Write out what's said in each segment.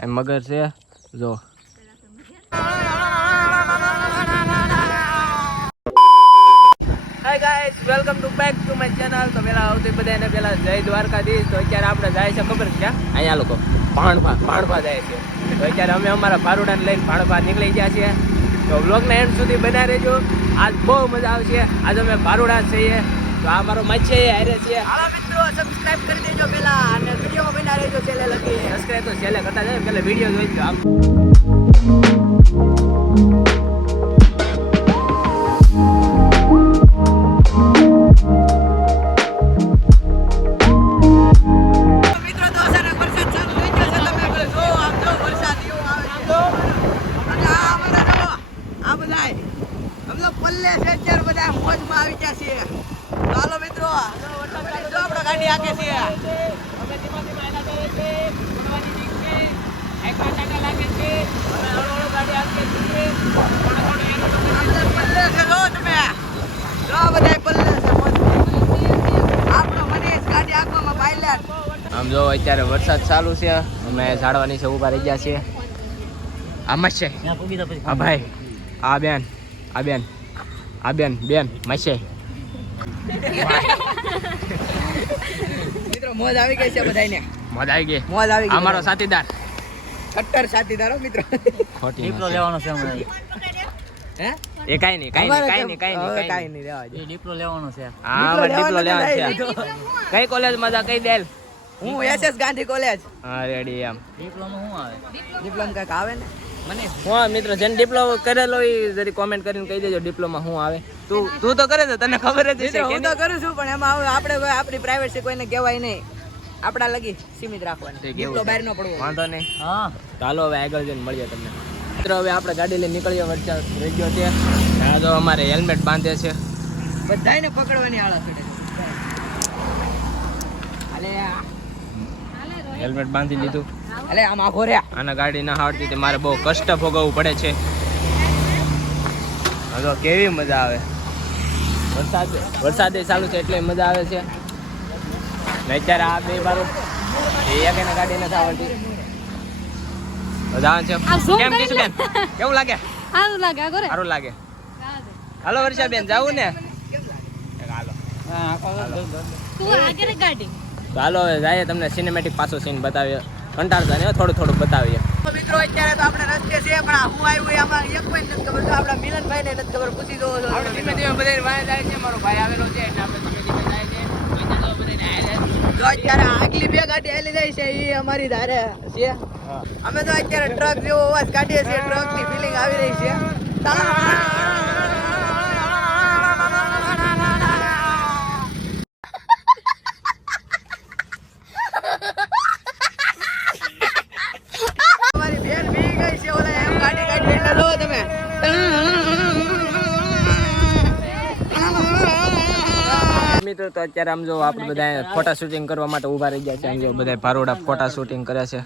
આ મગર છે જો. Hi guys, welcome to back to my channel. તો પેલા આવતી બધાને પેલા જય દ્વારકાધીશ. તો અત્યારે આપણે જાય છે ખબર છે ક્યાં? અહીંયા લોકો ભાણભા જાય છે. તો અત્યારે અમે અમારા ભારુડાને લઈને ભાણભા નીકળી ગયા છીએ. તો વ્લોગને એન્ડ સુધી બનાવી રહેજો. આજ બહુ મજા આવશે. આજ અમે ભારુડા છીએ. તો આ મારો મચ છે, હારે છીએ. હાલો મિત્રો, સબસ્ક્રાઇબ કરી દેજો પેલા અને વિડીયો બનાવી રહેજો છેલ્લે લગી. સબસ્ક્રાઇબ તો છેલ્લે કરતા જાય, પેલા વિડીયો જોઈજો આમ. આમ જો અત્યારે વરસાદ ચાલુ છે. અમે ઝાડવા નીચે ઊભા રહી ગયા છીએ. આમ જ છે આ ભાઈ, આ બેન, આ બેન, આ બેન મસે. મિત્રો મોજ આવી ગઈ છે બધાને. મોજ આવી ગઈ. અમારો સાથીદાર, કટ્ટર સાથીદાર હો મિત્રો. ડીપલો લેવાનો છે હમણાં. હે એ કાઈ નહીં લેવા દે. ડીપલો લેવાનો છે. હા ડીપલો લેવાનો છે. કઈ કોલેજ મજા કઈ દેલ? હું એસએસ ગાંધી કોલેજ. હા રેડી. એમ ડિપ્લોમા શું આવે? ડિપ્લોમા કઈક આવે ને મને. હા મિત્રો, જેને ડિપ્લોમા કરેલો એ જરી કોમેન્ટ કરીને કહી દેજો ડિપ્લોમા શું આવે. તું તો કરે છે, તને ખબર જ છે. હું તો કરું છું, પણ એમાં આપણે આપણી પ્રાઇવેસી કોઈને કહેવાય નહીં. આપણા લગી સીમિત રાખવાની. ડિપ્લો બહાર ન પડવો. વાંધો નહીં. હા ચાલો હવે આગળ જઈને મળીએ તમને. મિત્રો હવે આપણે ગાડી લઈને નીકળીએ. વરસાદ રહી ગયો છે. આ તો અમારે હેલ્મેટ બાંધે છે. બધાને પકડવાની આળસ પડે. હેલ્મેટ બાંધી લીધું. અલે આમ આખો રે. આના ગાડી ના આવડતી તે મારે બહુ કષ્ટ ભોગવવું પડે છે. હવે કેવી મજા આવે. વરસાદ ચાલુ છે એટલે મજા આવે છે. ને અત્યારે આ બે બારો એના ગાડી નથી આવડતી. મજા આવે છે. કેમ કીધું બેન? કેવું લાગે? સારું લાગે. સારું લાગે. હાલો વર્ષા બેન, જાવું ને? તું આગળ ગાડી. તો હાલો હવે જાય, તમને સિનેમેટિક પાછો સીન બતાવીએ. કંટાળતા નહીં, થોડું બતાવીએ. મિત્રો અત્યારે તો આપણે રસ્તે છે, પણ હું આવ્યું આમાં એક કોઈ નથી ખબર. તો આપણા મિલનભાઈ ને નથી ખબર, પૂછી દો. આપણે ધીમે ધીમે બધા વાય જાય છે. મારો ભાઈ આવેલો છે એટલે આપણે ધીમે ધીમે જાય છે. તો અત્યારે આગલી બે ગાડી આલી જાય છે, એ અમારી ધારે છે. અમે તો અત્યારે ટ્રક જેવો અવાજ કાઢીએ છીએ. ટ્રક ની ફિલિંગ આવી રહી છે. અમારી બેન ભી ગઈ છે. ઓલા એમ ગાડી કાઢી એટલે જો તમે. મિત્રો તો અત્યારે આમ જો આપણે બધા ફોટા શૂટિંગ કરવા માટે ઊભા રહી ગયા છે. આમ જો બધા ભારોડા ફોટા શૂટિંગ કરે છે.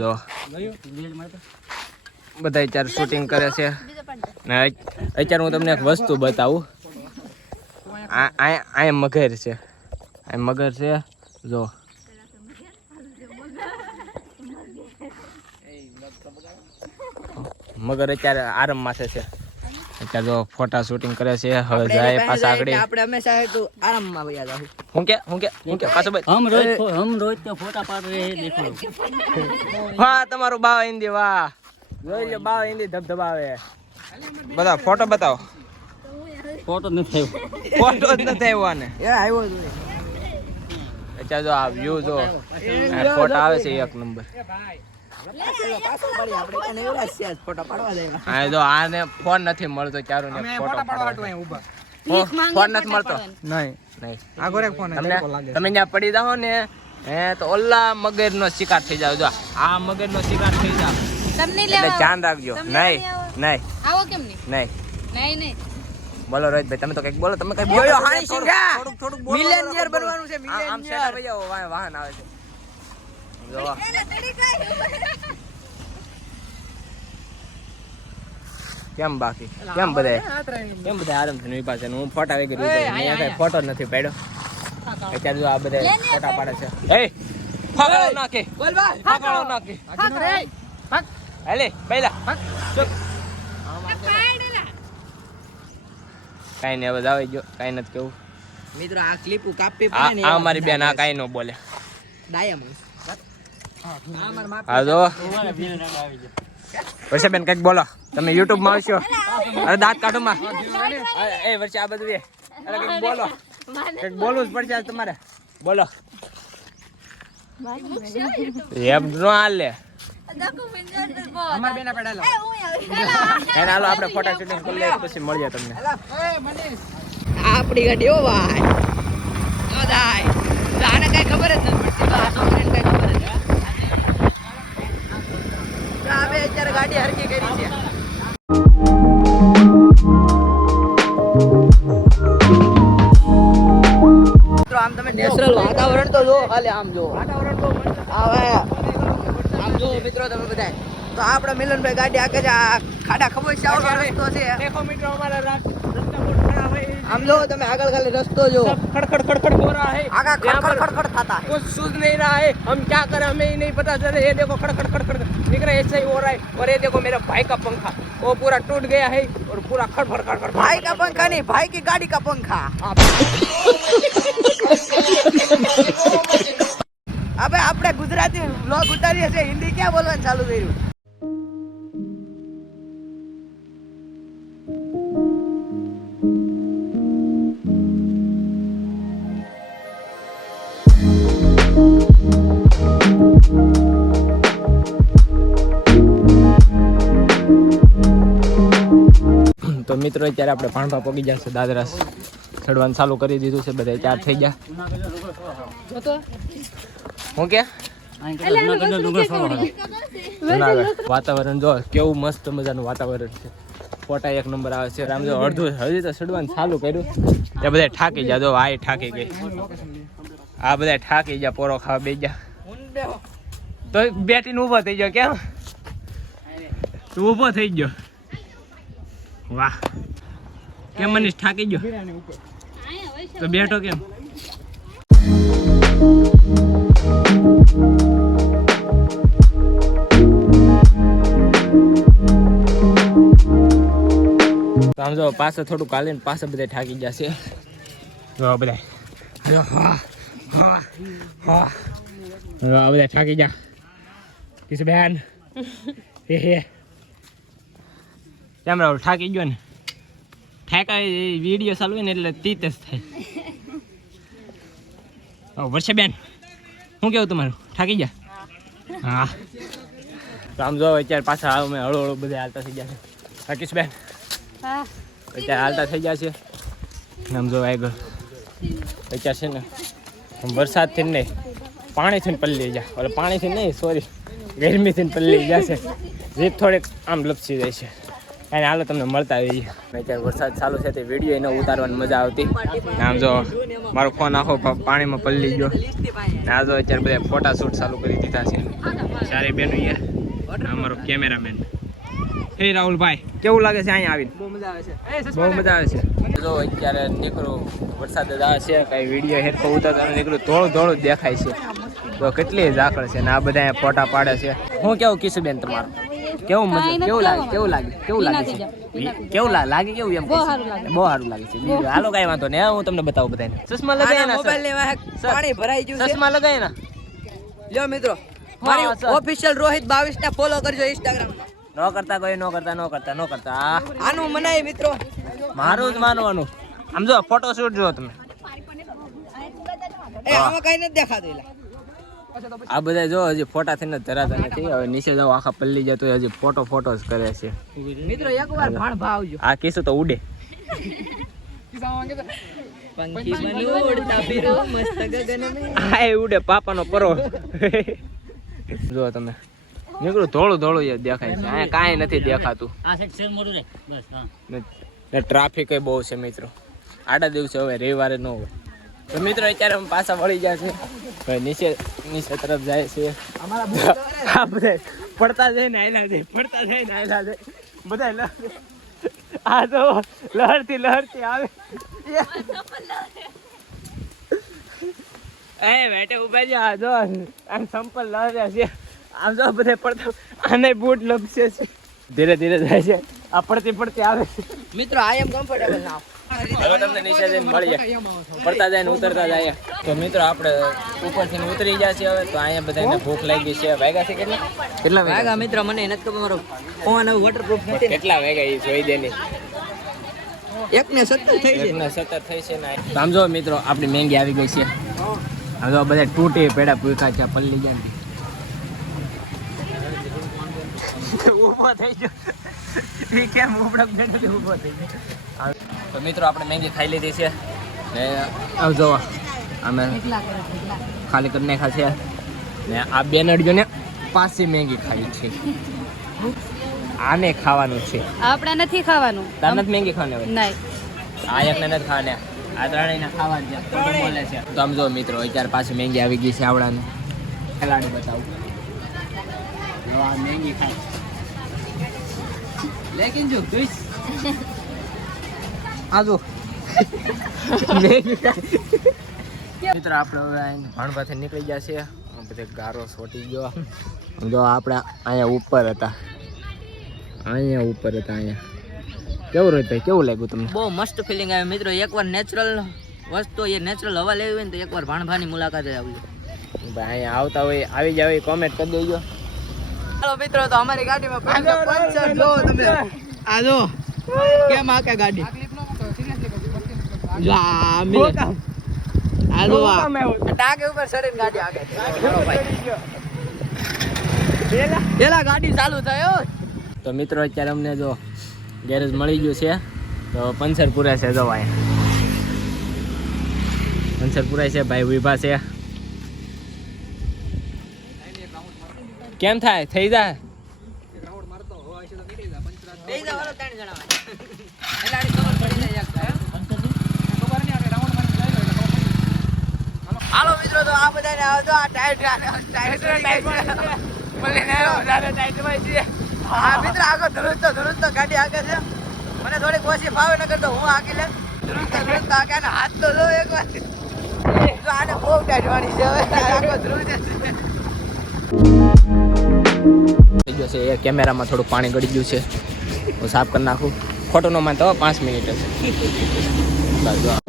જો બધા અત્યારે શૂટિંગ કરે છે. ને અત્યારે હું તમને એક વસ્તુ બતાવું. આ મગર છે. આ મગર છે જો. મગર અત્યારે આરામમાં છે. અત્યારે જો ફોટા શૂટિંગ કરે છે. હવે જાય પાછા આગળ. આપણે હંમેશા હેતુ આરામમાં વયા જાવ. હું કે પાછો ભાઈ હમ રોજ તો ફોટા પાડ રહે દેખો. વાહ તમારું બાવ હિન્દી, વાહ જોઈ લો બાવ હિન્દી ધબધબાવે. બધા ફોટો બતાવો. ફોટો નથી ફોટો જ નથી આવ્યો આને. એ આવ્યો જ અત્યારે જો આ વ્યૂ જો ફોટા આવે છે એક નંબર. ફોટો પાડવા જાય. હા જો આને ફોન નથી મળતો ચારું ને ફોટો પાડવા ફોન નથી મળતો. નહીં તમે ત્યાં પડી જાઓ ને તો ઓલા મગર નો શિકાર થઈ જાવ. જો આ મગર નો શિકાર થઈ જાવ તમને એટલે ધ્યાન રાખજો. નહીં આવો કેમ નહીં? બોલો રોહિતભાઈ, તમે તો કઈક બોલો. તમે કઈ બોલો. થોડુંક મિલિયનિયર બનવાનું છે. આમ સેટ થઈ જાવ. વાહન આવે છે. જો કેમ બાકી કેમ બધા આરામથી નહીં પાસે હું ફોટા વગેરે ફોટો નથી પાડ્યો. અત્યારે જો આ બધા ફોટા પાડે છે. ફાકડો નાખે બોલ ભાઈ ફાકડો નાખે હાલે પહેલા ચૂપ કાઈ ને હવે આવી ગયો કાઈ નથી કેવું મિત્રો આ ક્લિપ કાપી આ પડે ને આ મારી બેન આ કાઈ ન બોલે ડાયમંડ હા જો વર્ષાબેન કઈક બોલો તમે YouTube માં આવશો અરે દાંત કાઢો માં એ વર્ષા આ બધું અરે કઈક બોલો કઈક બોલવું જ પડશે આજ તમારે બોલો એમ નો હાલે અમાર બેના પેડાલો એને હાલો આપણે ફોટા શૂટિંગ કરી લઈએ પછી મળીએ તમને આપણી ગાડી ઓ ભાઈ ઓ દાઈ આને કઈ ખબર જ નથી પડતી આ સોમરેન કઈ ખબર જ નથી આ બે અત્યારે ગાડી હરકી કરી છે મિત્રો આમ તમે નેચરલ વાતાવરણ તો જો ખાલી આમ જો વાતાવરણ બહુ આવે આમ જો મિત્રો તમે બધા તો આપણા મિલનભાઈ ગાડી આગળ આ ખાડા ખબોશિયા વાળો રસ્તો છે દેખો મિત્રો અમારા રસ્તા આમ જો તમે આગળ ખાલી રસ્તો જો खड़खड़ खड़खड़ हो रहा है आगा यहाँ पर खड़खड़ खड़खड़ खाता है कुछ सूझ नहीं रहा है हम क्या करें हमें ही नहीं पता चल रहा है ये देखो खड़खड़ खड़खड़ दिख रहा है ऐसा ही हो रहा है और ये देखो मेरा भाई का पंखा वो पूरा टूट गया है और पूरा खड़खड़ खड़खड़ भाई का पंखा नहीं भाई की गाड़ी का पंखा अबे આપણે ગુજરાતી વ્લોગ ઉતારીએ છે હિન્દી ક્યાં બોલવાનું ચાલુ કર્યું તો મિત્રો અત્યારે આપણે ભાણભા પગી જશે દાદરા ચડવાનું ચાલુ કરી દીધું છે બધા ચાર થઈ ગયા હું કે વાતાવરણ જો કેવું મસ્ત મજાનું વાતાવરણ છે ફોટા એક નંબર આવે છે આમ જો અડધું હજી તો ચડવાનું ચાલુ કર્યું ત્યાં બધા થાકી ગયા જો આ થાકી ગઈ આ બધા થાકી ગયા પોરો ખાવા બે ગયા તો બેટીને ઊભો થઈ ગયો કેમ તું ઊભો થઈ ગયો વાહ કેમ મનીષ થાકી ગયો તો બેઠો કેમ તો આમ જો પાછળ થોડું કાલીને પાછળ બધા થાકી જશે જો બધા બધા થાકી જા કિસ બેન હે કેમ રાહુલ થાકી ગયો ને ઠાકા વિડીયો ચાલુ હોય ને એટલે તીત જ થાય વર્ષાબેન શું કેવું તમારું થાકી ગયા હા તો આમ જો અત્યારે પાછા આવું મેં હળો હળો બધા હાલતા થઈ ગયા છે કિશબેન અત્યારે હાલતા થઈ ગયા છે આમ જો આગળ અત્યારે છે ને વરસાદથી નહીં પાણીથી પલ્લી જાય એટલે પાણીથી નહીં સોરી ગરમીથી પલ્લી જશે જીપ થોડીક આમ લપસી જાય છે અને હાલો તમને મળતા આવીએ અત્યારે વરસાદ ચાલુ છે તે વિડીયો એને ઉતારવાની મજા આવતી આમ જો મારો ફોન આખો પાણીમાં પલ્લી ગયો ને આ જો અત્યારે બધા ફોટા શૂટ ચાલુ કરી દીધા છે સારી બેન અમારો કેમેરામેન હે રાહુલભાઈ કેવું લાગે છે અહીંયા આવીને બહુ મજા આવે છે જો અત્યારે નીકળું વરસાદ જ આવે છે કઈ વિડીયો હેરકો ઉતારતો નીકળું થોડું થોડું જ દેખાય છે તો કેટલી ઝાકળ છે ને આ બધા અહીંયા ફોટા પાડે છે હું કેવું કિશુબેન તમારું કેવું મજા કેવું લાગે છે કેવું લાગે લાગે કેવું એમ બહુ સારું લાગે છે બીજું હાલો કઈ વાંધો નહીં હું તમને બતાવું બધાને ચશ્મા લગાવ્યા મોબાઈલ ની વાહે પાણી ભરાઈ ગયું છે ચશ્મા લગાવ્યા લ્યો મિત્રો મારી ઓફિશિયલ રોહિત 22 ને ફોલો કરજો ઇન્સ્ટાગ્રામ નો કરતા આનું મનાય મિત્રો મારું જ માનવાનું આમ જો ફોટો શૂટ જો તમે એ આમાં કઈ નથી દેખાતું એલા આ બધા જો હજી ફોટા થઈને ધરાતા નથી હવે નીચે જાવ આખા પલ્લી જતો હજી ફોટો જ કરે છે મિત્રો એકવાર ભાણ ભાવજો આ કેસું તો ઉડે પંખી બની ઉડતા ફિરો મસ્ત ગગન મે આ ઉડે પાપાનો પરો જો તમે નીકળું ધોળું યાર દેખાય છે અહીંયા કાંઈ નથી દેખાતું આ સાઈડ શેર મોડું રે બસ હા ને ટ્રાફિક બહુ છે મિત્રો આડા દિવસે હવે રવિવારે ન હોય તો મિત્રો અત્યારે અમે પાછા વળી ગયા છે હવે નીચે તરફ જાય છે આ બધા પડતા જાય ને આયલા જાય બધા આ તો લહરતી આવે એ બેટે ઉભા છે આ જો આમ સંપલ લાવ્યા છે આમ જો બધે પડતો આને બૂટ લપસે છે ધીરે ધીરે જાય છે આ પડતી આવે છે મિત્રો આઈ એમ કમ્ફર્ટેબલ નાવ હવે તમને નીચે જઈને મળીએ પડતા જાય ને ઉતરતા જાય તો મિત્રો આપણે ઉપરથી ઉતરી ગયા છે હવે તો અહીંયા બધાને ભૂખ લાગી છે વાગ્યા છે કેટલા વાગા મિત્રો મને નથી ખબર મારો ફોન હવે વોટરપ્રૂફ નથી ને. કેટલા વાગ્યા એ જોઈ દે ને 1:70 થઈ છે 1:70 થઈ છે ને તો આમ જો મિત્રો આપણી મેંગી આવી ગઈ છે હવે તો બધા તૂટી પેડા પૂકા છે પલ્લી ગયા ઊભો થઈ ગયો એ કેમ ઉપડક બેઠો ઊભો થઈ ગયો તો મિત્રો આપણે મેંગી ખાઈ લીધી છે ને આવ જો અમે ખાલી કરી નાખ્યા છે ને આ બે નડીઓ ને પાછી મેંગી ખાઈ છે આને ખાવાનું છે આપણે નથી ખાવાનું તાર નથી મેંગી ખાવાની હવે નહીં આ એકને નથી ખાવાને આ ત્રણેયને ખાવાની છે તો બોલે છે તો આમ જો મિત્રો અત્યારે પાછી મેંગી આવી ગઈ છે આવડાને ખેલાડી બતાવું લો આ મેંગી ખાય લેકિન જો દુઈસ આ જો મેંગી ખાય મિત્રો આપણે હવે ભાણભાથી નીકળી ગયા છે બધે ગારો છોટી ગયો જો આપણે અહીંયા ઉપર હતા અહીંયા કેવું રહ્યું ભાઈ કેવું લાગ્યું તમને બહુ મસ્ત ફિલિંગ આવે મિત્રો એકવાર નેચરલ વસ્તુ એ નેચરલ હવા લેવી હોય ને તો એકવાર ભાણભાની મુલાકાતે આવજો ભાઈ અહીંયા આવતા હોય આવી જાવ કોમેન્ટ કરી દેજો હાલો મિત્રો તો અમારી ગાડીમાં પંચર જો તમે આ જો કેમ આકે ગાડી જો આ મિલે આ જો ટાકે ઉપર સડીને ગાડી આગે પેલા ગાડી ચાલુ થયો તો મિત્રો અત્યારે અમને જો ગેરેજ મળી ગયું છે તો પંચર પૂરા છે જો અહીંયા પંચર પૂરા છે ભાઈ વિભા છે કેમ થાય થઈ જાય હાલો મિત્રો તો આ બધાને આવજો આ ટાઈટ હા મિત્ર આગળ ધરુજતો ગાડી આગળ છે મને થોડીક ઓછી ફાવે ન કરતો હું આગળ લે ધરુજતો આગળ હાથ તો જો એકવાર જો આને બહુ ટાઈટ વાળી છે હવે આગળ ધરુજે થઈ ગયો છે એ કેમેરામાં થોડું પાણી ગળી ગયું છે હું સાફ કરી નાખું ખોટું ન માનતો 5 મિનિટ હશે બસ જો